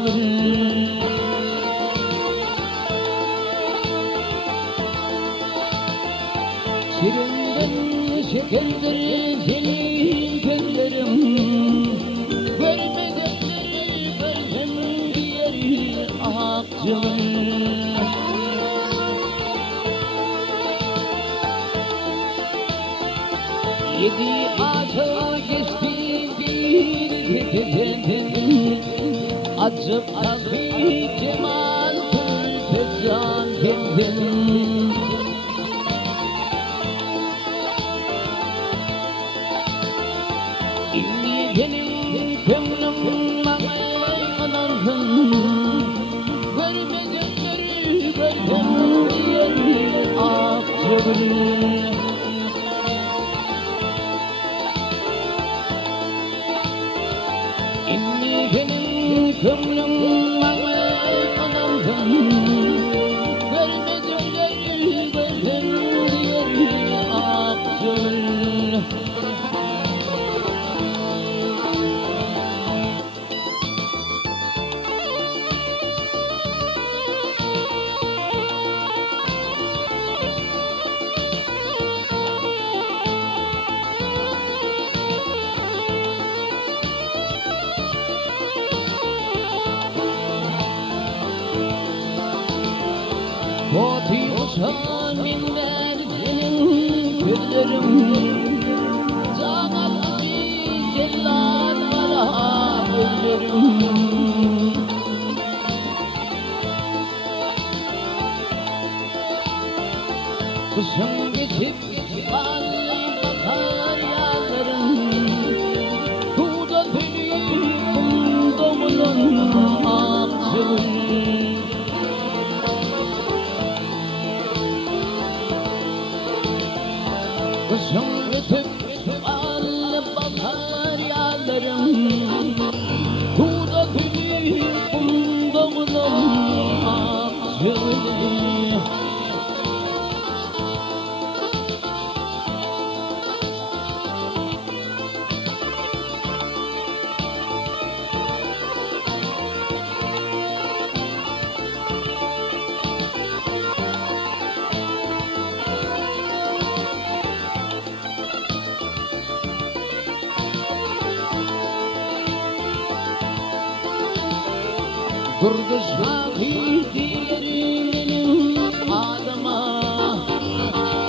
aklımın. Şirinden şekerdir senin gözlerim, görme gözleri görsem diğer akçılın. Yedi aşağı geçti bir geceden, acıp kalbi cemal kırpacağım kendim. İnni benim gönlüm anamsın, görme gözleri görsem diğer akçılın. İnni benim gönlüm anamsın, görme gözleri görsem diğer akçılın. Fatih'an minler senin gözlerim, canan bir cellatlara özlerim. Kışın geçip ağlayıp bakar yazlarım, suda dönüp kumdomunun akçılın. Kışın geçip ağlayıp bakar yazlarım, suda dönüp kumdomunun akçılın. Durdu şahitlerim adıma,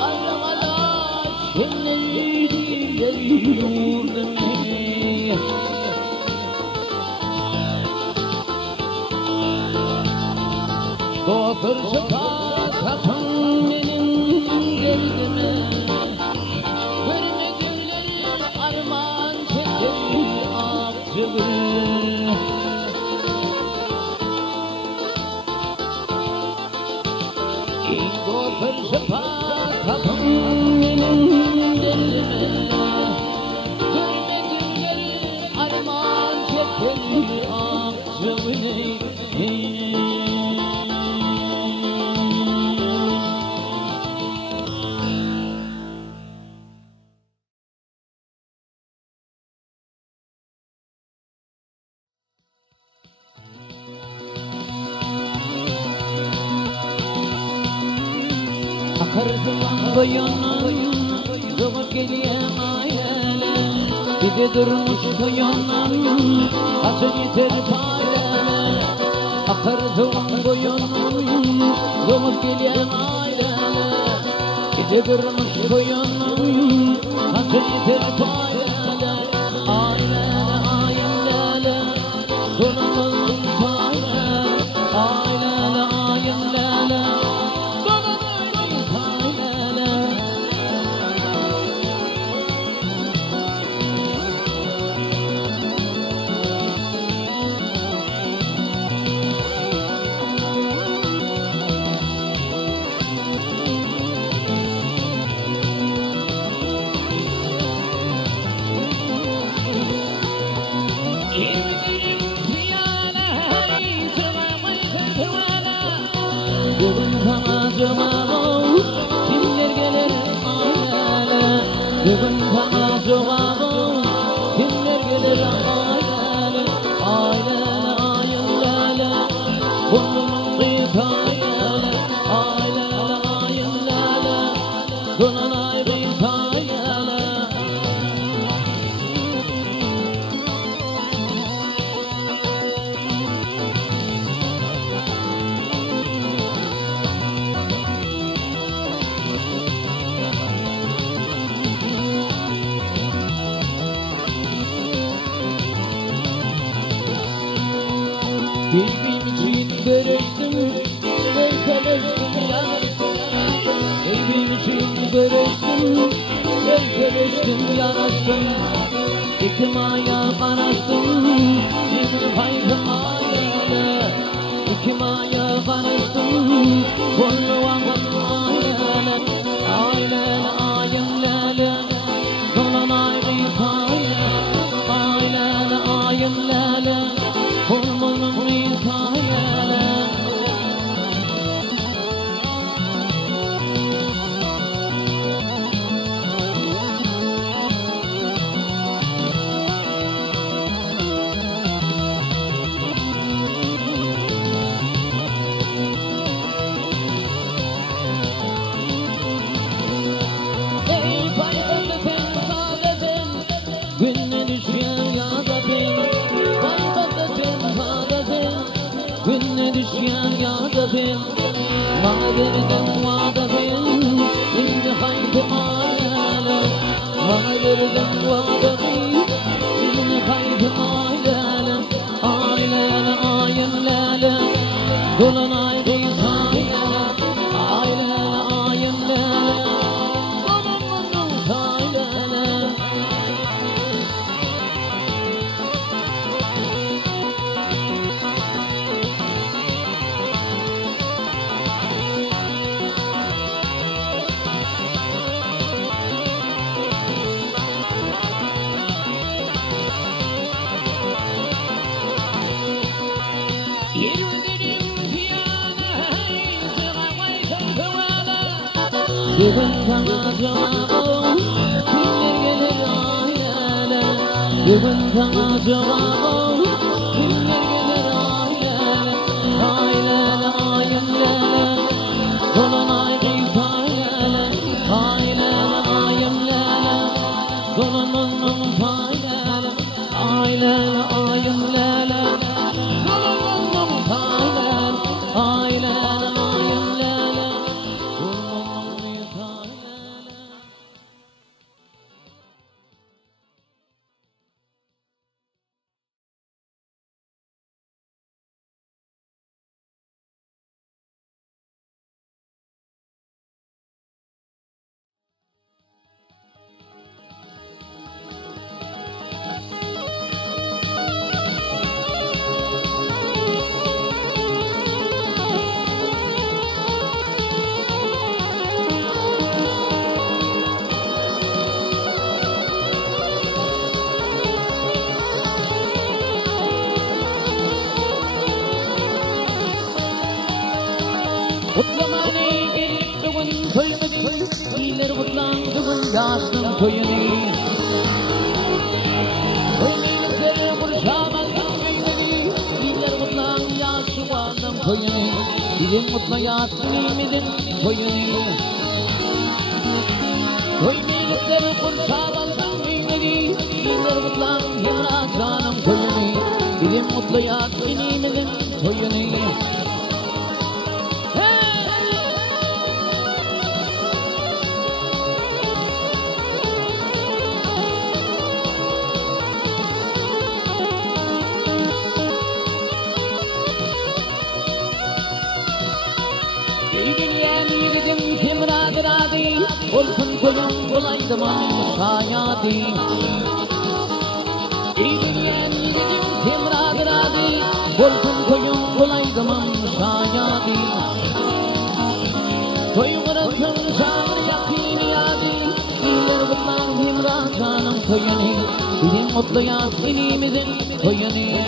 aramalar şenleri yurdum beni. Doktor şefakatın benim derdime, görme gözlerim armağan çeker akçılın. Doktor şefakatın benim derdime, görme gözlerim armağan çeker akçılın. Akardılan koyunun doğup geliyen ailele, bir de durmuş koyunun kaçın yeter paylele. Akardılan koyunun doğup geliyen ailele, bir de durmuş koyunun kaçın yeter paylele. Ailele ailele donanın paylele, ailele ailele. Bugün tanacağım kimler gelir ailele, bugün tanacağım kimler gelir ailele, ailele ailele. Benim için böreştim, bölkeleştim yanasın. Benim için böreştim, bölkeleştim yanasın. İki maya kanastım, bir hayfım ayağına. İki maya kanastım, bolluğum ayağına. Aynen ayım lale, dolan ayrı kaya. Aynen ayım lale, olmanın hikayele. Ey paydaşın saadetin, gününe düşen yadadın. Paydaşın saadetin, gününe düşen yadadın. Bana verden vadadın, şimdi haydi ayağına. Bana verden vadadın, şimdi haydi ayağına. Ayağına ayağına, dolan ayrı kayağına. Ayağına ayağına, dolan kayağına. Gidin sana cevabım, kimler gelir ailene. Gidin sana cevabım, kimler gelir ailene. Ailene ayimlene, dolan ayrı kailene. Ailene ayimlene, dolan onun kailene. Ailene ayimlene, dolan onun kailene. Ailene ayimlene, dolan onun kailene. Kutlamanı gelip bugün koymadı, iyiler kutlandı yaşlı koyunu. Koymaylıkları kurşamazdan koymadı, iyiler kutlandı yaşlı adam koyunu. Bizim mutlu yaşlımızın koyunu. Koymaylıkları kurşamazdan koymadı, iyiler kutlandı yaşlı adam koyunu. Bizim mutlu yaşlımızın koyunu. Olsun koyun kolaydıman hayatı. İlgilen yiğidim temradır adı. Olsun koyun kolaydıman hayatı. Koyun arasın çağır yakini yadı. İller kutlar temra canım koyunu. Bizim mutlu yasinimizin koyunu.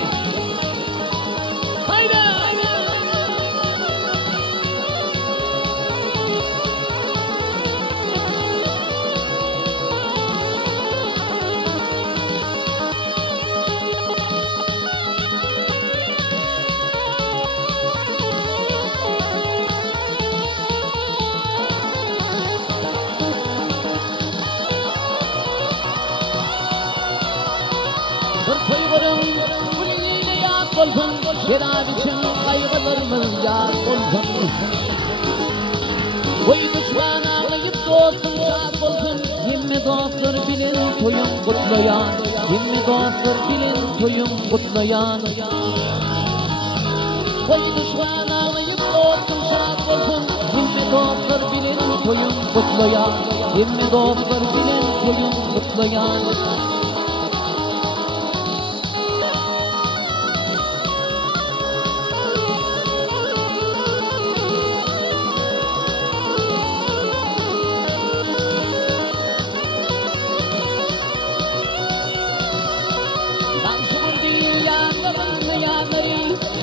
Şerab için kaygılarımız yar olsun. Koy düşman ağlayıp dostum şad olsun. Himmi dostlar bilin toyun kutlayan. Himmi dostlar bilin toyun kutlayan. Koy düşman ağlayıp olsun şad olsun. Himme dostlar bilin koyun kutluya. Himme dostlar bilin koyun kutluya.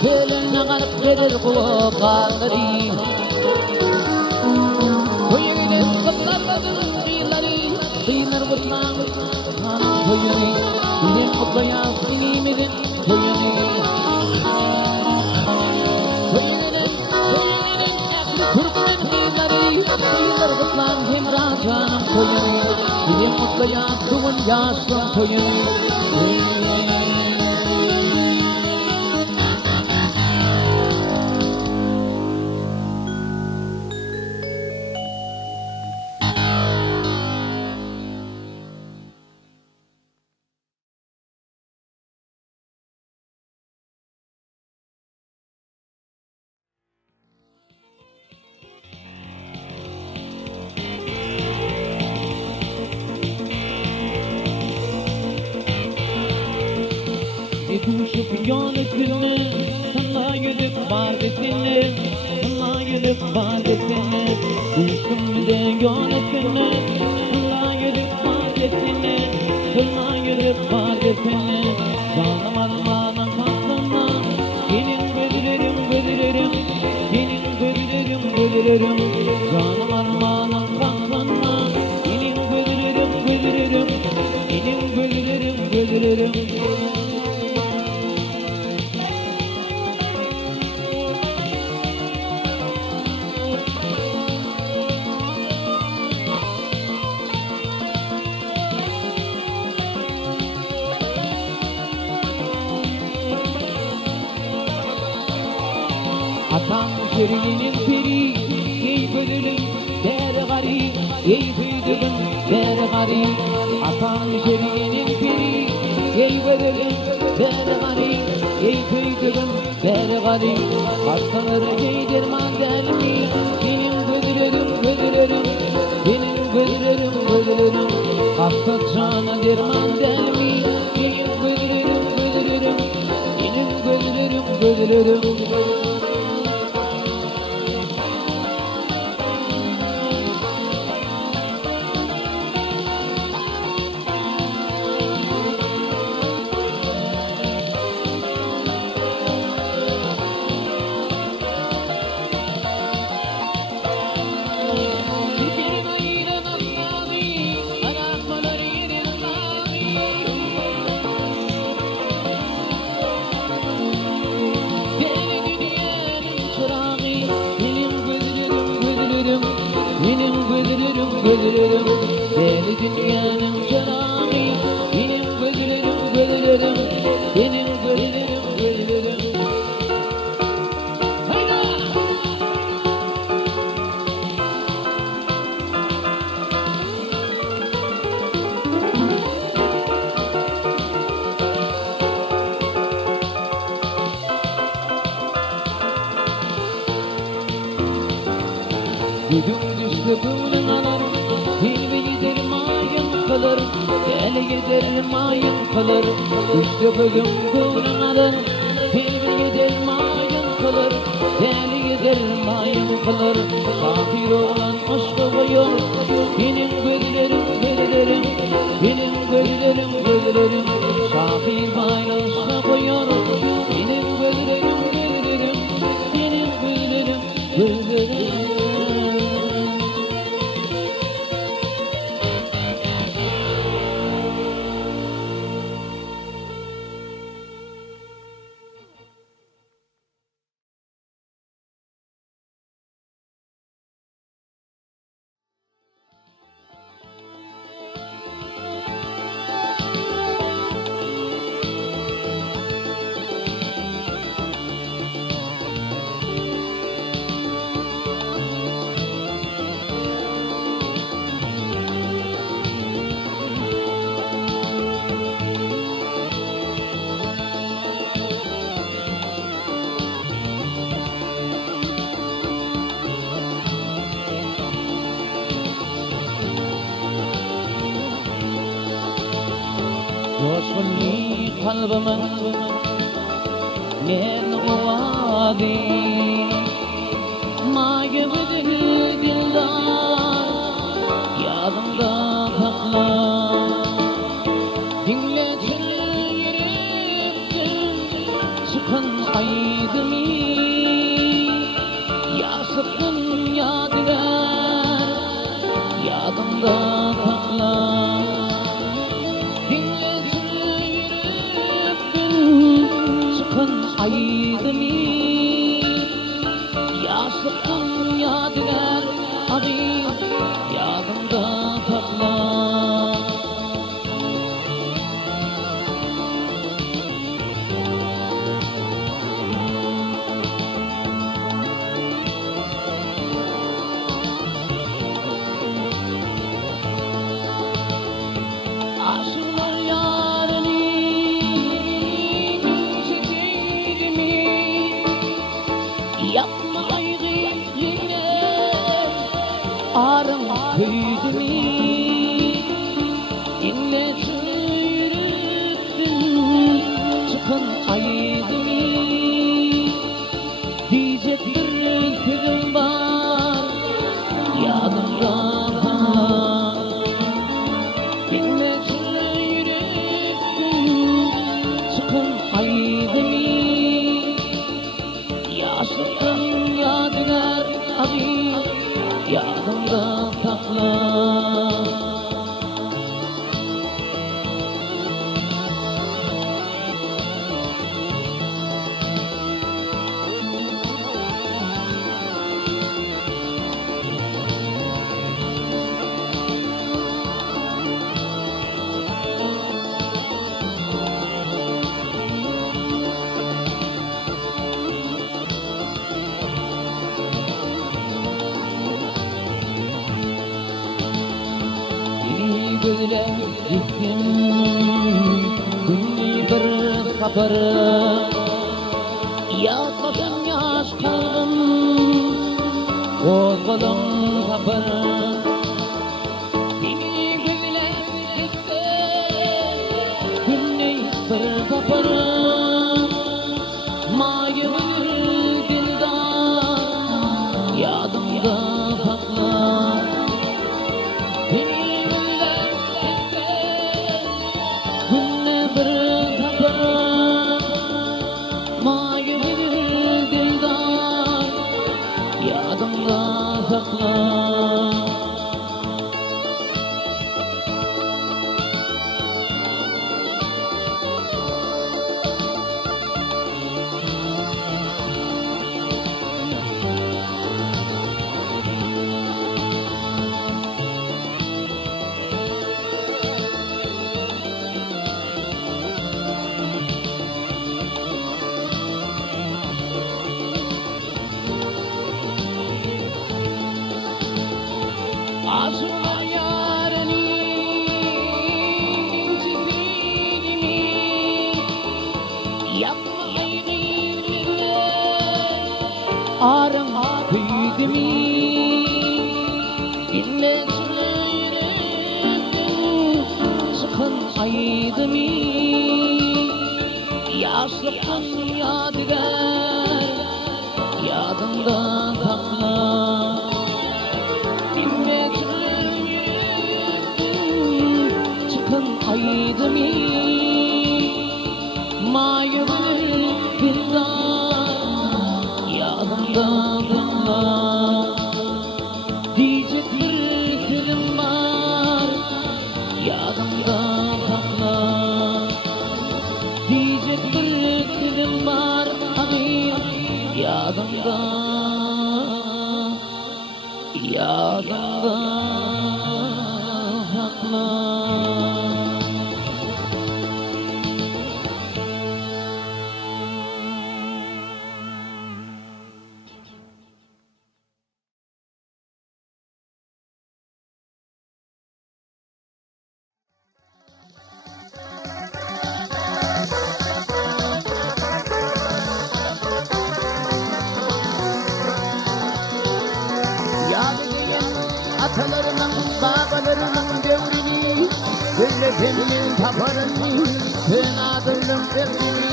Belin ağarıp verir kulağları. Koyunun kutlarladın kıyıları. Kıyılar kutlar hanım koyunu. Bizim mutlu yaz inimizin koyunu. Koyunun ehli Türkmen kıyıları. Kıyılar kutlar Himran canım koyunu. Bizim mutlu yaz tuğun yaşlı koyunu. Yetuşup yol etsinler, sana gülüp vaat etsinler, sana gülüp vaat etsinler. Kuşum bize yol etsinler, sana gülüp vaat etsinler, sana gülüp vaat etsinler. Canım armağanın kalsana, gelin gözlerim gözlerim, gelin gözlerim gözlerim. Canım armağanın kalsana, gelin gözlerim gözlerim, gelin gözlerim gözlerim. Atam şerinin peri, ey bölülüm der gari, ey büyüdüm der gari. Atam şerinin peri, ey bölülüm der gari, ey büyüdüm der gari. Hastaları giydirman dermi, benim gözlerim gözlerim, benim gözlerim gözlerim. Hasta cana derman dermi, benim gözlerim gözlerim, benim gözlerim gözlerim. Gözlerim, deli dünyanın çırağı. Benim gözlerim, gözlerim, benim gözlerim, gözlerim. Hayda! Güdüm düştü kıvrın anar. Hilmi gider mayın kalır, gel gider mayın kalır. İşte bugün kıvrın alır, hilmi gider mayın kalır, gel gider mayın kalır. Şafir olan aşkı koyuyor, benim gözlerim gözlerim, benim gözlerim gözlerim. Şafir bayraşa koyuyor, benim gözlerim gözlerim, benim gözlerim gözlerim. Coşkunlu kalbime Yen ovadi Maye bidil dildar Yadımda sakla Dinletin yürekten Çıkan aydımı Yasıkın yadigar Yadımda sakla Dinletin yürekten Çıkan aydımı Yasıkın yadigar Yadımda sakla Aşıklar yarını çekeydi mi? Yapma ayrılığına arım köydü mi? Dinle çürüttün çıkın aydı mı? Diyecek bir sözüm var yadımda kalan. Dinle çıkın aydı mı? Yaşlıkın yadigar abi yadımda sakla Böyle gittim Dünni bir kapırı Yatmasın yaş kalbim Kozgulum kapırı Beni böyle gittim Dünni bir kapırı Mayımın dildar Yadımda sakla Yadımda sakla Aşıklar yarını çekeydi mi? Yapma ayrılığına arım köydü mü? Dinle yürekten çıkın aydı mı? Yaşlıkın yadigar yadımda sakla aydı mı? Mayımın dildar yadımda sakla Diyecek bir sözüm var yadımda sakla Diyecek bir sözüm var yadımda sakla Atalar senin taparını sen adımdım sevgimi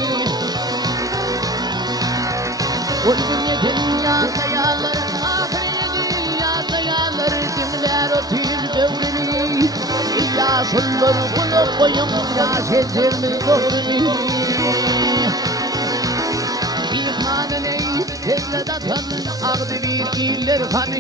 Ulgünye dünya kayaları dünya kayaları kimler o tüz devrini İlla şunları bulup koyun ya şezirli doğrunu İlhanı ney devlet atan ağdı bitkiler kanı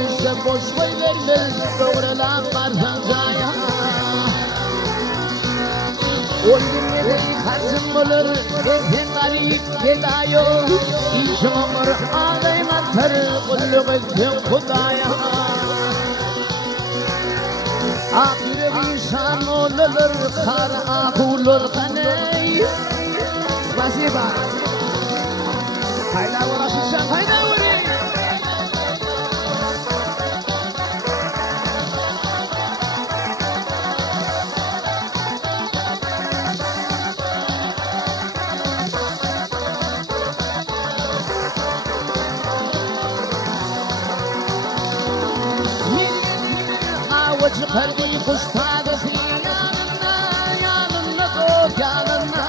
Düşse boş vermez doğrulan varsan zaya O günleri kaçın bulur Esen garip gedayo İşim ömür ağlaymaktır Kulluk etsin Kudaya Ahire insan olur Kar akulur kaney Spasiba Hayla uğraşırsan hayla uğraşırsan Kalbi kuştadesi yanına tut yanına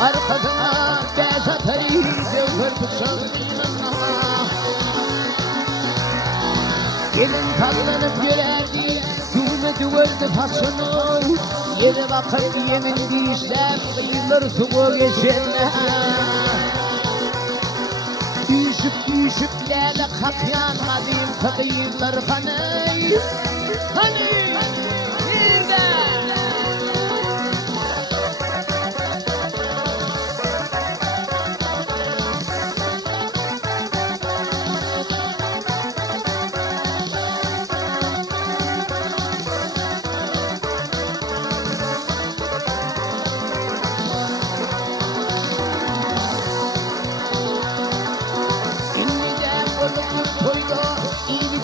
Arkasına deşateri zevfer tutsan yanına Gelin tallanıp görerdi Düğme düverdi taşını Yere bakıp yemin dişler Kıyılır suğu geçenler Düşüplerle katyan kadim takıyırlar haney Haney nerede?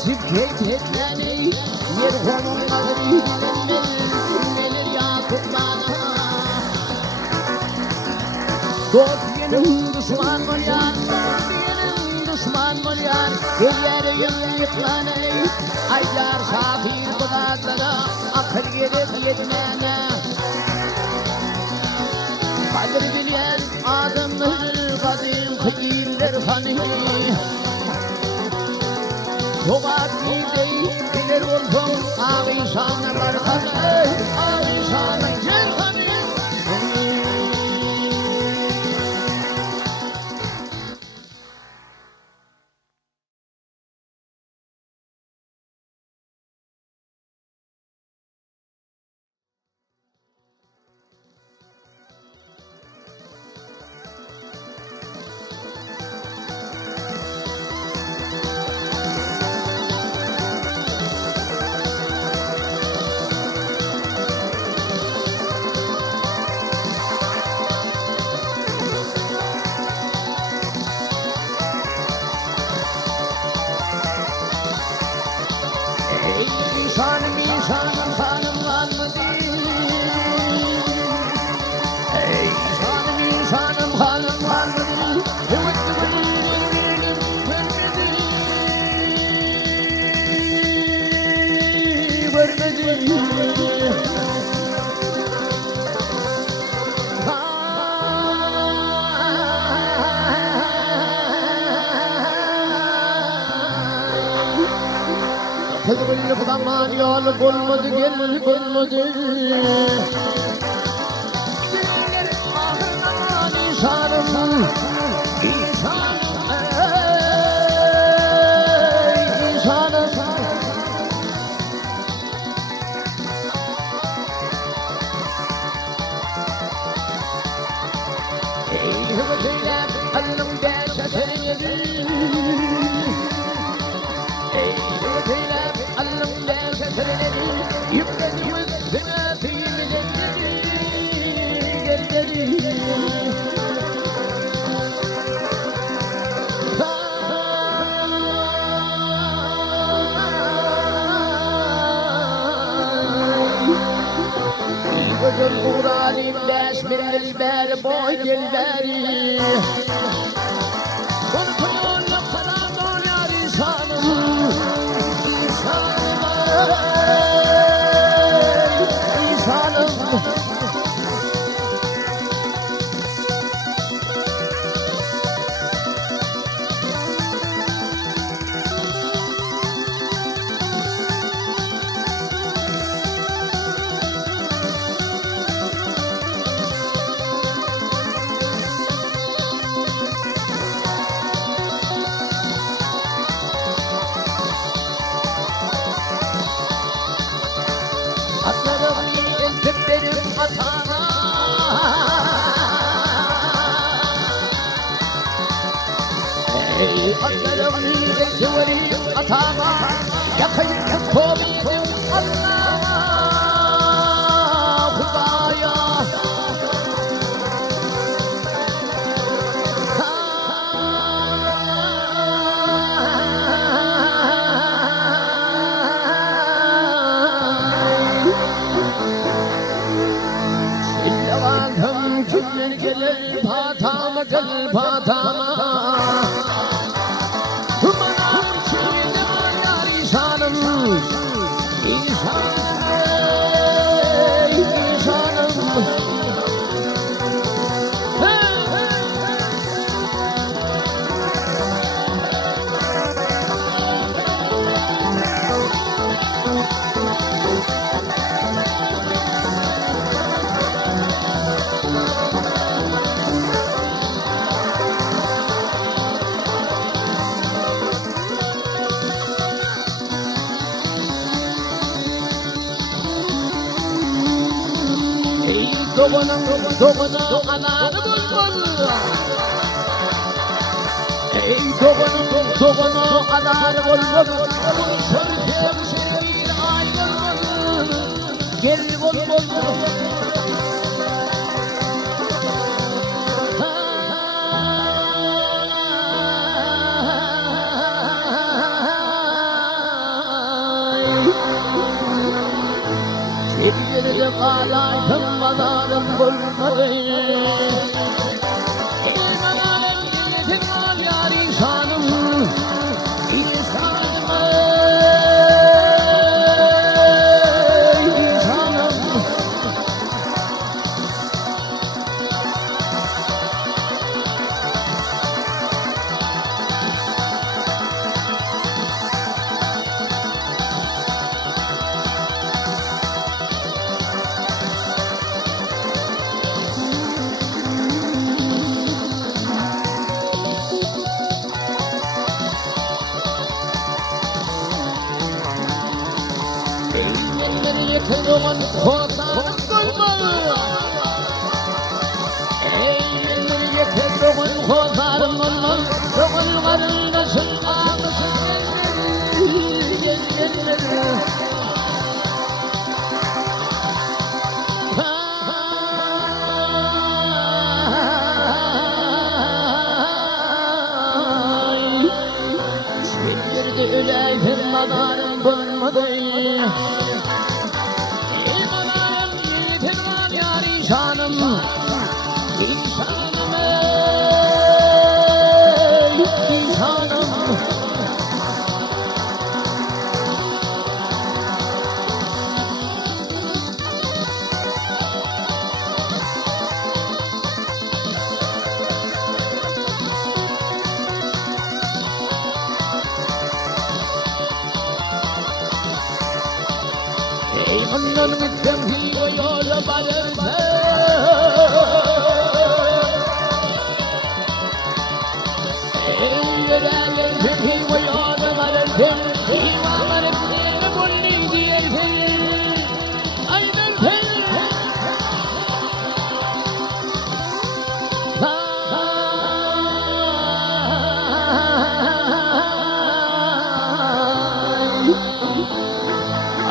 Çiftletmeni yer konum kadri dinlenir ya tutmana Dost yenim düşman mulyan Dost yenim düşman mulyan Ellerim yıklaney Aylar şafir kudaklara Akıl gelip yetmene Kadir bilen adımdır Kadim kıyımdır hani Çoğat gideyi bilir oldum Ağın şanlar kanı Ağın şanı gel kanı Kızgınlık zaman yol bulmadı gel bulmadı İnsanım You've been with the işler boy gelberi. Korkuyor ne kadar zor yar insanım. İnsanım ey, insanım. Atlarım elbet benim atana. Ey atlarım elbet benim atana. Yakayım kobidim Allah'a Hudaya. Kimler gelir patama gel patama. Bana içinde var yar insanım. İnsanım ey, insanım. Doğunu ananı bulmalı. Ey doğunu ananı bulmalı. Bu sözüm senin ayrılmalı. Gel bulmalı. Evlerinde kalaydım madarım bulmadı. İman alem yetim al yar insanım. İnsanım ey, insanım. Elleri yıkılığın korsanım gülmalı. Elleri yıkılığın korsanım gülmalı. Gönül karıldasın ağlasın elleri. Şehirde öleyim madarım bulmadı. İman alem yiğidim var yar insanım. İnsanım ey, insanım. Eyvallah gittim hiyo yola varırsa. Ey yüreğim hiyo yola varırsa. İmanlar hepsini bulli diyersin. Aynen sen.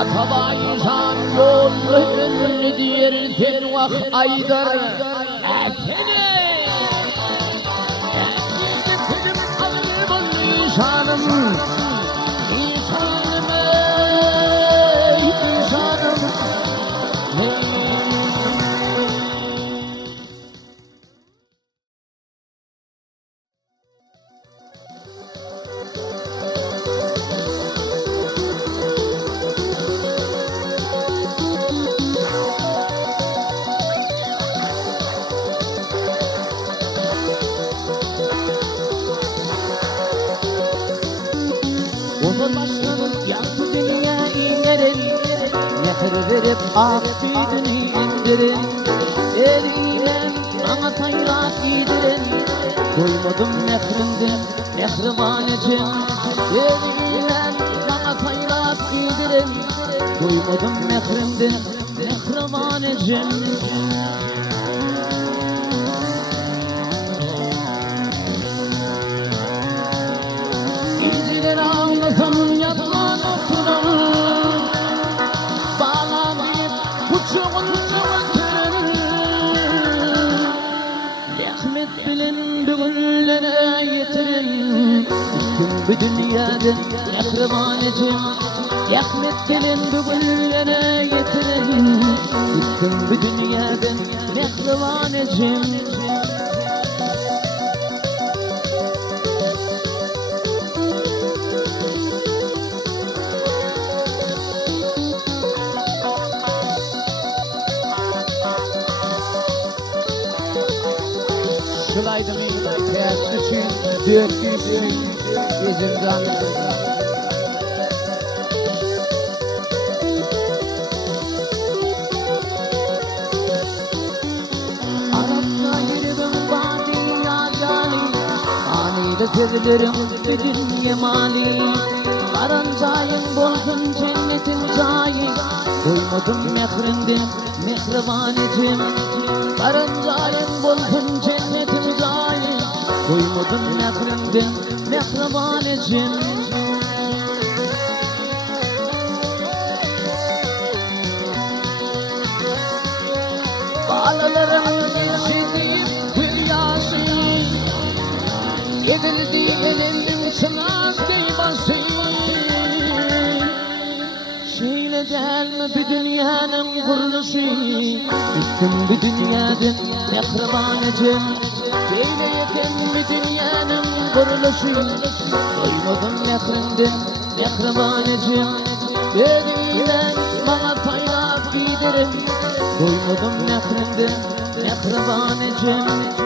Ataba insan yolunu diyersin vah aydar. Seni film alır bu insanım. İnsanım ey, insanım. verip affedini indirin. Eliyle bana tayrat giydirin. Doymadım mehrimden mehribanecim. Eliyle bana tayrat giydirin. Doymadım mehrimden mehribanecim. İnciler ağlasam yatlan oturur. Bağlanıp uçuğunca batırır. Rahmet bilin düğünlere yetirin. Bütün bu dünyadan mehribanecim. Rahmet bilin düğünlere yetirin. Bütün bu dünyadan mehribanecim. Şulaydım ters için, dörtgüsün, yüzümden. Arapta yürüdüm bani yâli, anide sevilirim bütün yemali. Arancayım bolsun cennetin cayi, doymadım mehrinden mehribanecim. Arancayım bolsun cennetin cayi, doymadım mehrinden mehribanecim. Bağlalarım geçirdiğim hülyası, edildi elendim sınaz deybası. Şeyle gelme bir dünyanın kuruluşu, üstün bir dünyadan mehribanecim. Şeyle yeken bir dünyanın kuruluşu, doymadım mehrinden mehribanecim. Dediğiyle bana tayrat giydirin. Doymadım mehrinden mehribanecim.